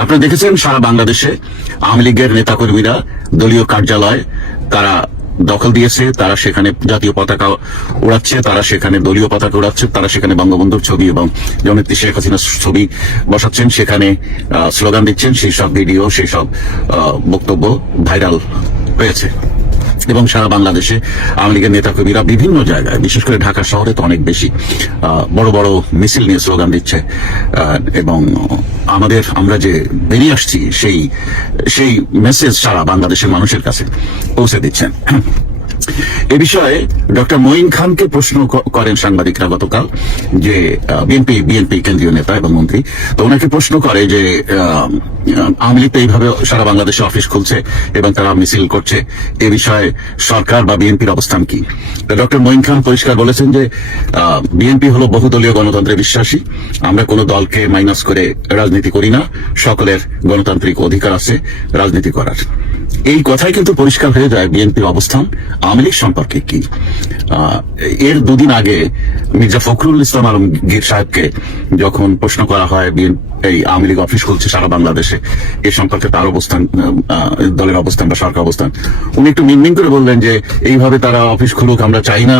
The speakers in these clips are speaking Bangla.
আপনারা দেখেছেন সারা বাংলাদেশে আওয়ামী লীগের নেতাকর্মীরা দলীয় কার্যালয় তারা দখল দিয়েছে, তারা সেখানে জাতীয় পতাকা উড়াচ্ছে, তারা সেখানে দলীয় পতাকা উড়াচ্ছে, তারা সেখানে বঙ্গবন্ধুর ছবি এবং জননেত্রী শেখ হাসিনার ছবি বসাচ্ছেন, সেখানে স্লোগান দিচ্ছেন। সেই সব ভিডিও, সেই সব বক্তব্য ভাইরাল হয়েছে এবং সারা বাংলাদেশে আওয়ামী লীগের নেতাকর্মীরা বিভিন্ন জায়গায়, বিশেষ করে ঢাকা শহরে তো অনেক বেশি, বড় বড় মিছিল নিয়ে স্লোগান দিচ্ছে এবং আমরা যে বেরিয়ে আসছি সেই মেসেজ সারা বাংলাদেশের মানুষের কাছে পৌঁছে দিচ্ছেন। এ বিষয়ে ডক্টর মঈন খানকে প্রশ্ন করেন সাংবাদিকরা গতকাল, যে বিএনপি কেন্দ্রীয় নেতা এবং মন্ত্রী, তো ওনাকে প্রশ্ন করে যে আওয়ামী লীগ তো এইভাবে সারা বাংলাদেশে অফিস খুলছে এবং তারা মিছিল করছে, এ বিষয়ে সরকার বা বিএনপির অবস্থান কি? ডক্টর মঈন খান পরিষ্কার বলেছেন যে বিএনপি হলো বহুদলীয় গণতন্ত্রে বিশ্বাসী, আমরা কোনো দলকে মাইনাস করে রাজনীতি করি না, সকলের গণতান্ত্রিক অধিকার আছে রাজনীতি করার। এই কথাই কিন্তু পরিষ্কার হয়ে যায় বিএনপির অবস্থান আওয়ামী লীগ সম্পর্কে কি। এর দুদিন আগে মির্জা ফখরুল ইসলাম আলমগীর সাহেবকে যখন প্রশ্ন করা হয় এই আওয়ামী লীগ অফিস খুলছে সারা বাংলাদেশে, এ সম্পর্কে তার অবস্থান, দলের অবস্থান বা সরকার অবস্থান, উনি একটু মিনমিন করে বললেন যে এইভাবে তারা অফিস খুলুক, আমরা চাই না,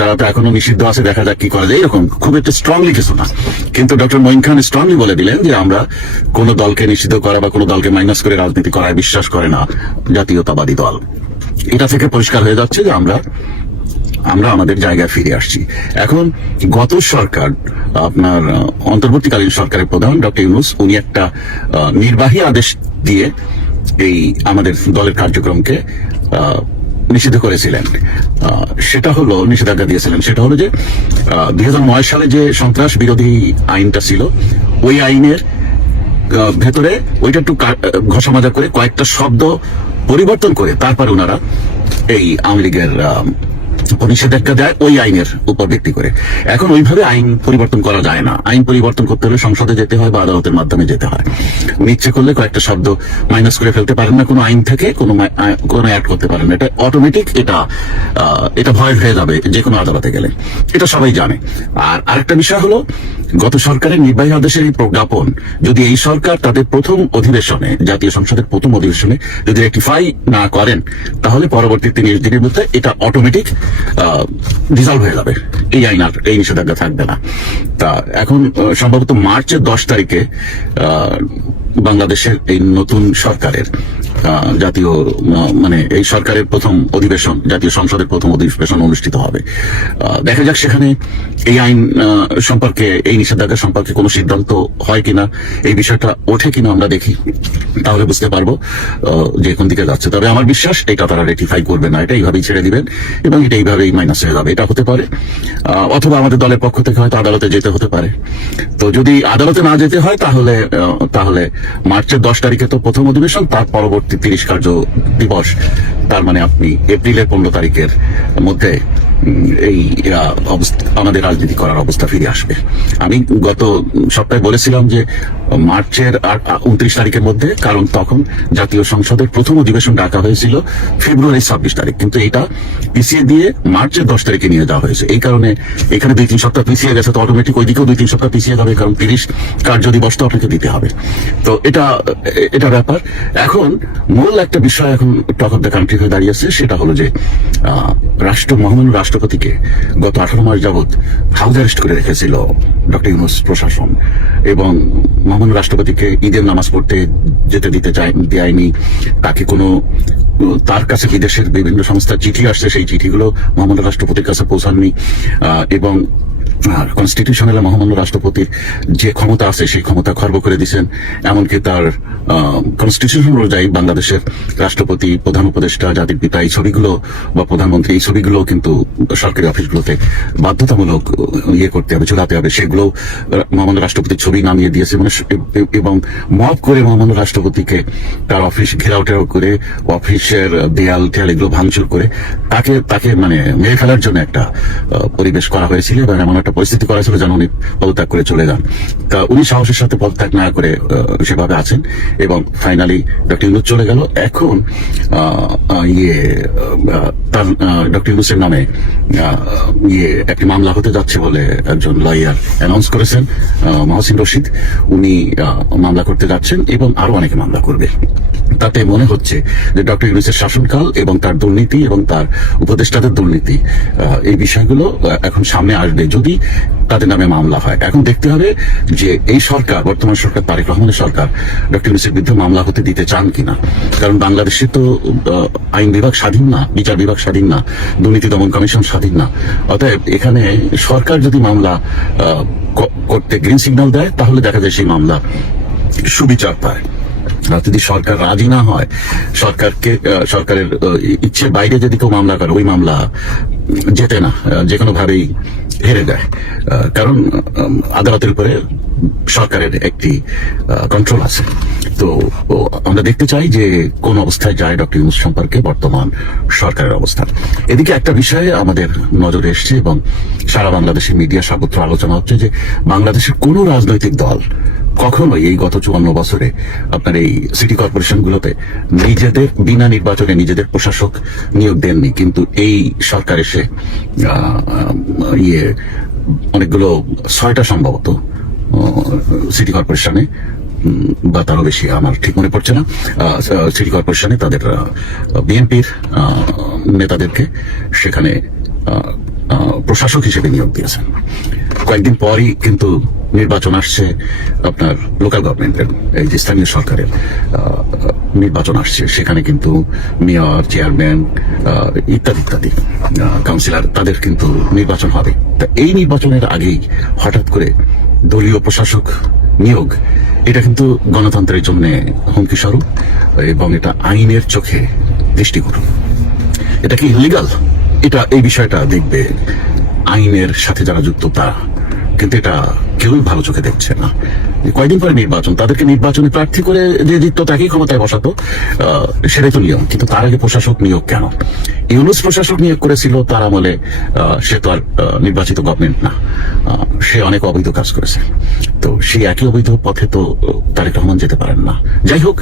তারা তো এখনো নিষিদ্ধ আছে, দেখা যাক কি করা যায়, এরকম খুব একটা স্ট্রংলি কিছু না। কিন্তু ডক্টর মঈন খান স্ট্রংলি বলে দিলেন যে আমরা কোনো দলকে নিষিদ্ধ করা বা কোনো দলকে মাইনাস করে রাজনীতি করায় বিশ্বাস করে না জাতীয়তাবাদী দল। এটা থেকে পরিষ্কার হয়ে যাচ্ছে যে আমরা আমাদের জায়গায় ফিরে আসছি। এখন গত সরকার, আপনার অন্তর্বর্তীকালীন সরকারের প্রধান ডক্টর ইউনূস, উনি একটা নির্বাহী আদেশ দিয়ে এই আমাদের দলের কার্যক্রমকে নিষিদ্ধ করেছিলেন। সেটা হলো, নিষেধাজ্ঞা দিয়েছিলেন, সেটা হলো যে 2009 সালে যে সন্ত্রাস বিরোধী আইনটা ছিল, ওই আইনের ভেতরে ওইটা একটু ঘষা মাজা করে কয়েকটা শব্দ পরিবর্তন করে তারপর ওনারা এই আওয়ামী লীগের নিষেধাজ্ঞা দেয় ওই আইনের উপর ভিত্তি করে। এখন ওইভাবে আইন পরিবর্তন করা যায় না। আইন পরিবর্তন করতে হলে সংসদে যেতে হয় বা আদালতের মাধ্যমে যেতে হয়। ইচ্ছে করলে কয়েকটা শব্দ মাইনাস করে ফেলতে পারেন না, কোনো আইন থেকে কোনো অ্যাড করতে পারেন না, এটা অটোমেটিক, এটা ভয় হয়ে যাবে যে কোনো আদালতে গেলে, এটা সবাই জানে। আর আরেকটা বিষয় হলো, গত সরকারের নির্বাহী আদেশের এই প্রজ্ঞাপন যদি এই সরকার তাদের প্রথম অধিবেশনে, জাতীয় সংসদের প্রথম অধিবেশনে যদি রেকটিফাই না করেন, তাহলে পরবর্তী 30 দিনের মধ্যে এটা অটোমেটিক ডিজলভ হয়ে যাবে, এই আইন আর এই নিষেধাজ্ঞা থাকবে না। তা এখন সম্ভবত মার্চের 10 তারিখে বাংলাদেশের এই নতুন সরকারের জাতীয় এই সরকারের প্রথম অধিবেশন, জাতীয় সংসদের প্রথম অধিবেশন অনুষ্ঠিত হবে। দেখা যাক সেখানে এই আইন সম্পর্কে, এই নিষেধাজ্ঞা সম্পর্কে কোনো সিদ্ধান্ত হয় কিনা, এই বিষয়টা ওঠে কিনা আমরা দেখি, তাহলে বুঝতে পারবো যে কোন দিকে যাচ্ছে। তবে আমার বিশ্বাস এটা তারা রেটিফাই করবে না, এটা এইভাবেই ছেড়ে দিবেন এবং এটা এইভাবেই মাইনাস হয়ে যাবে। এটা হতে পারে, অথবা আমাদের দলের পক্ষ থেকে হয়তো আদালতে যেতে হতে পারে। তো যদি আদালতে না যেতে হয় তাহলে মার্চের 10 তারিখে তো প্রথম অধিবেশন, তার পরবর্তী 30 কার্য দিবস, তার মানে আপনি এপ্রিলের 15 তারিখের মধ্যে এই আমাদের রাজনীতি করার অবস্থা ফিরে আসবে। আমি গত সপ্তাহে বলেছিলাম যে মার্চের 29 তারিখের মধ্যে, কারণ তখন জাতীয় সংসদের প্রথম অধিবেশন ডাকা হয়েছিল ফেব্রুয়ারি 26 তারিখ, কিন্তু এটা পিছিয়ে দিয়ে মার্চের 10 তারিখে নিয়ে যাওয়া হয়েছে। এই কারণে এখানে 2-3 সপ্তাহ পিছিয়ে গেছে, তো অটোমেটিক ওইদিকেও 2-3 সপ্তাহ পিছিয়ে যাবে, কারণ 30 কার্য দিবস তো আপনাকে দিতে হবে। তো এটা ব্যাপার। এখন মূল একটা বিষয় এখন টক অফ দ্য কান্ট্রি হয়ে দাঁড়িয়েছে, সেটা হলো যে মহামান্য রাষ্ট্রপতিকে গত 18 মাস যাবৎ হাউস অ্যারেস্ট করে রেখেছিল ডক্টর ইউনূস প্রশাসন, এবং মহামান্য রাষ্ট্রপতিকে ঈদের নামাজ পড়তে যেতে দেয়নি। তাকে তার কাছে বিদেশের বিভিন্ন সংস্থার চিঠি আসছে, সেই চিঠিগুলো মহামান্য রাষ্ট্রপতির কাছে পৌঁছাননি, এবং কনস্টিটিউশনাল মহামান্য রাষ্ট্রপতির যে ক্ষমতা আছে সেই ক্ষমতা খর্ব করে দিয়েছেন। এমনকি তার কনস্টিটিউশন অনুযায়ী বাংলাদেশের রাষ্ট্রপতি, প্রধান উপদেষ্টা, জাতির পিতা, এই ছবিগুলো বা প্রধানমন্ত্রী, এই ছবিগুলো কিন্তু সরকারি অফিসগুলোতে বাধ্যতামূলক করতে হবে, ঝুলাতে হবে। সেগুলো মহামান্য রাষ্ট্রপতির ছবি নামিয়ে দিয়েছে, এবং মব করে মহামান্য রাষ্ট্রপতিকে তার অফিস ঘেরাও টেরাও করে, অফিসের দেয়াল এগুলো ভাঙচুর করে তাকে মেরে ফেলার জন্য একটা পরিবেশ করা হয়েছিল, এবং এমন একটা একটা পরিস্থিতি করা ছিল যেন উনি পদত্যাগ করে চলে যান। তা উনি সাহসের সাথে পদত্যাগ না করে সেভাবে আছেন এবং ফাইনালি ডক্টর ইউনূস চলে গেল। এখন তার ডক্টর ইউনূসের নামে একটি মামলা হতে যাচ্ছে বলে একজন লয়ার অ্যানাউন্স করেছেন, মহসিন রশিদ। উনি মামলা করতে যাচ্ছেন এবং আরো অনেকে মামলা করবে। তাতে মনে হচ্ছে যে ডক্টর ইউনূসের শাসনকাল এবং তার দুর্নীতি এবং তার উপদেষ্টাদের দুর্নীতি, এই বিষয়গুলো এখন সামনে আসবে যদি তাদের নামে মামলা হয়। এখন দেখতে হবে যে এই সরকার, বর্তমান সরকার তারেক রহমানের সরকার, ডক্টর ইউনূসের বিরুদ্ধে মামলা হতে দিতে চান কিনা। কারণ বাংলাদেশে তো আইন বিভাগ স্বাধীন না, বিচার বিভাগ স্বাধীন না, দুর্নীতি দমন কমিশন স্বাধীন না। অতএব এখানে সরকার যদি মামলা করতে গ্রিন সিগন্যাল দেয় তাহলে দেখা যায় সেই মামলা সুবিচার পায়। আর যদি সরকার রাজি না হয়, সরকারের ইচ্ছের বাইরে যদি কেউ মামলা করে, ওই মামলা জেতে না, যে কোনো ভাবেই হেরে যায়। কারণ আদালতের উপরে সরকারের একটি কন্ট্রোল আছে। তো আমরা দেখতে চাই যে কোন অবস্থায় যায় ডক্টর ইউনূস সম্পর্কে বর্তমান সরকারের অবস্থা। এদিকে একটা বিষয়ে আমাদের নজরে এসছে এবং সারা বাংলাদেশের মিডিয়া সর্বত্র আলোচনা হচ্ছে যে বাংলাদেশের কোন রাজনৈতিক দল কখনোই এই গত 54 বছরে আপনার এই সিটি কর্পোরেশন গুলোতে নিজেদের বিনা নির্বাচনে নিজেদের প্রশাসক নিয়োগ দেননি। কিন্তু এই সরকার এসে অনেকগুলো 6টা সম্ভবত সিটি কর্পোরেশনে বা তারও বেশি, আমার ঠিক মনে পড়ছে না, সিটি কর্পোরেশনে তাদের বিএনপির নেতাদেরকে সেখানে প্রশাসক হিসেবে নিয়োগ দিয়েছেন। কয়েকদিন পরই কিন্তু নির্বাচন আসছে, আপনার লোকাল গভর্নমেন্টের, এই যে স্থানীয় সরকারের নির্বাচন আসছে। সেখানে কিন্তু মেয়র, চেয়ারম্যান ইত্যাদি ইত্যাদি কাউন্সিলর, তাদের কিন্তু নির্বাচন হবে। তা এই নির্বাচনের আগেই হঠাৎ করে দলীয় প্রশাসক নিয়োগ, এটা কিন্তু গণতন্ত্রের জন্য হুমকি স্বরূপ এবং এটা আইনের চোখে দৃষ্টিকটু। এটা কি ইলিগাল? এই বিষয়টা দেখবে আইনের সাথে যারা যুক্ত তারা, কিন্তু এটা কেউই ভালো চোখে দেখছে না। কয়েকদিন পরে নির্বাচন, তাদেরকে নির্বাচনে প্রার্থী করে যে জিততো তাকেই ক্ষমতায় বসাতো, সেটাই তো নিয়ম। কিন্তু তার আগে প্রশাসক নিয়োগ কেন? ইউনূস প্রশাসক নিয়োগ করেছিল তার আমলে, সে তো আর নির্বাচিত গভর্নমেন্ট না, সে অনেক অবৈধ কাজ করেছে। তো সেই একই অবৈধ পথে তো তারেক রহমান যেতে পারেন না। যাই হোক,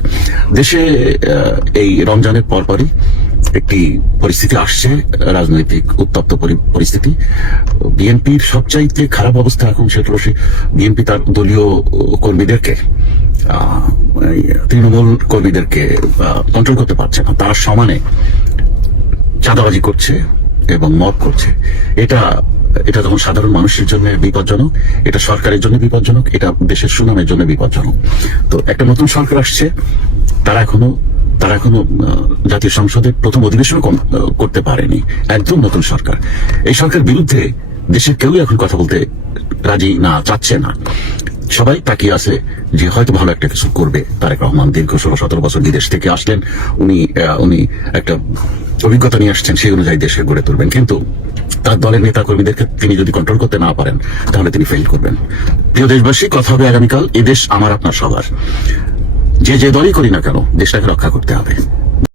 দেশে এই রমজানের পরপরই একটি পরিস্থিতি আসছে, রাজনৈতিক উত্তপ্ত পরিস্থিতি। বিএনপির সবচাইতে খারাপ অবস্থা এখন, সেটা হলো বিএনপি তার দলীয় কর্মীদেরকে, তৃণমূল কর্মীদেরকে কন্ট্রোল করতে পারছে না। তারা সমানে চাঁদাবাজি করছে এবং মদ করছে। এটা যখন সাধারণ মানুষের জন্য বিপজ্জনক, এটা সরকারের জন্য বিপজ্জনক, এটা দেশের সুনামের জন্য বিপজ্জনক। তো একটা নতুন সরকার আসছে, তারা এখনো জাতীয় সংসদের প্রথম অধিবেশন করতে পারেনি। একদম নতুন সরকার। এই সরকার বিরুদ্ধে দেশের কেউই এখন কথা বলতে রাজি না, চাচ্ছে না। সবাই তাকিয়ে আছে যে হয়তো ভালো একটা কিছু করবে তারেক রহমান। দীর্ঘ 16-17 বছর বিদেশ থেকে আসলেন, উনি একটা অভিজ্ঞতা নিয়ে আসছেন, সেই অনুযায়ী দেশকে গড়ে তুলবেন। কিন্তু তার দলের নেতা কর্মীদেরকে তিনি যদি কন্ট্রোল করতে না পারেন তাহলে তিনি ফেল করবেন। প্রিয় দেশবাসী, কথা হবে আগামীকাল। এদেশ আমার, আপনার, সবার। যে দলই করি না কেন, দেশটাকে রক্ষা করতে হবে।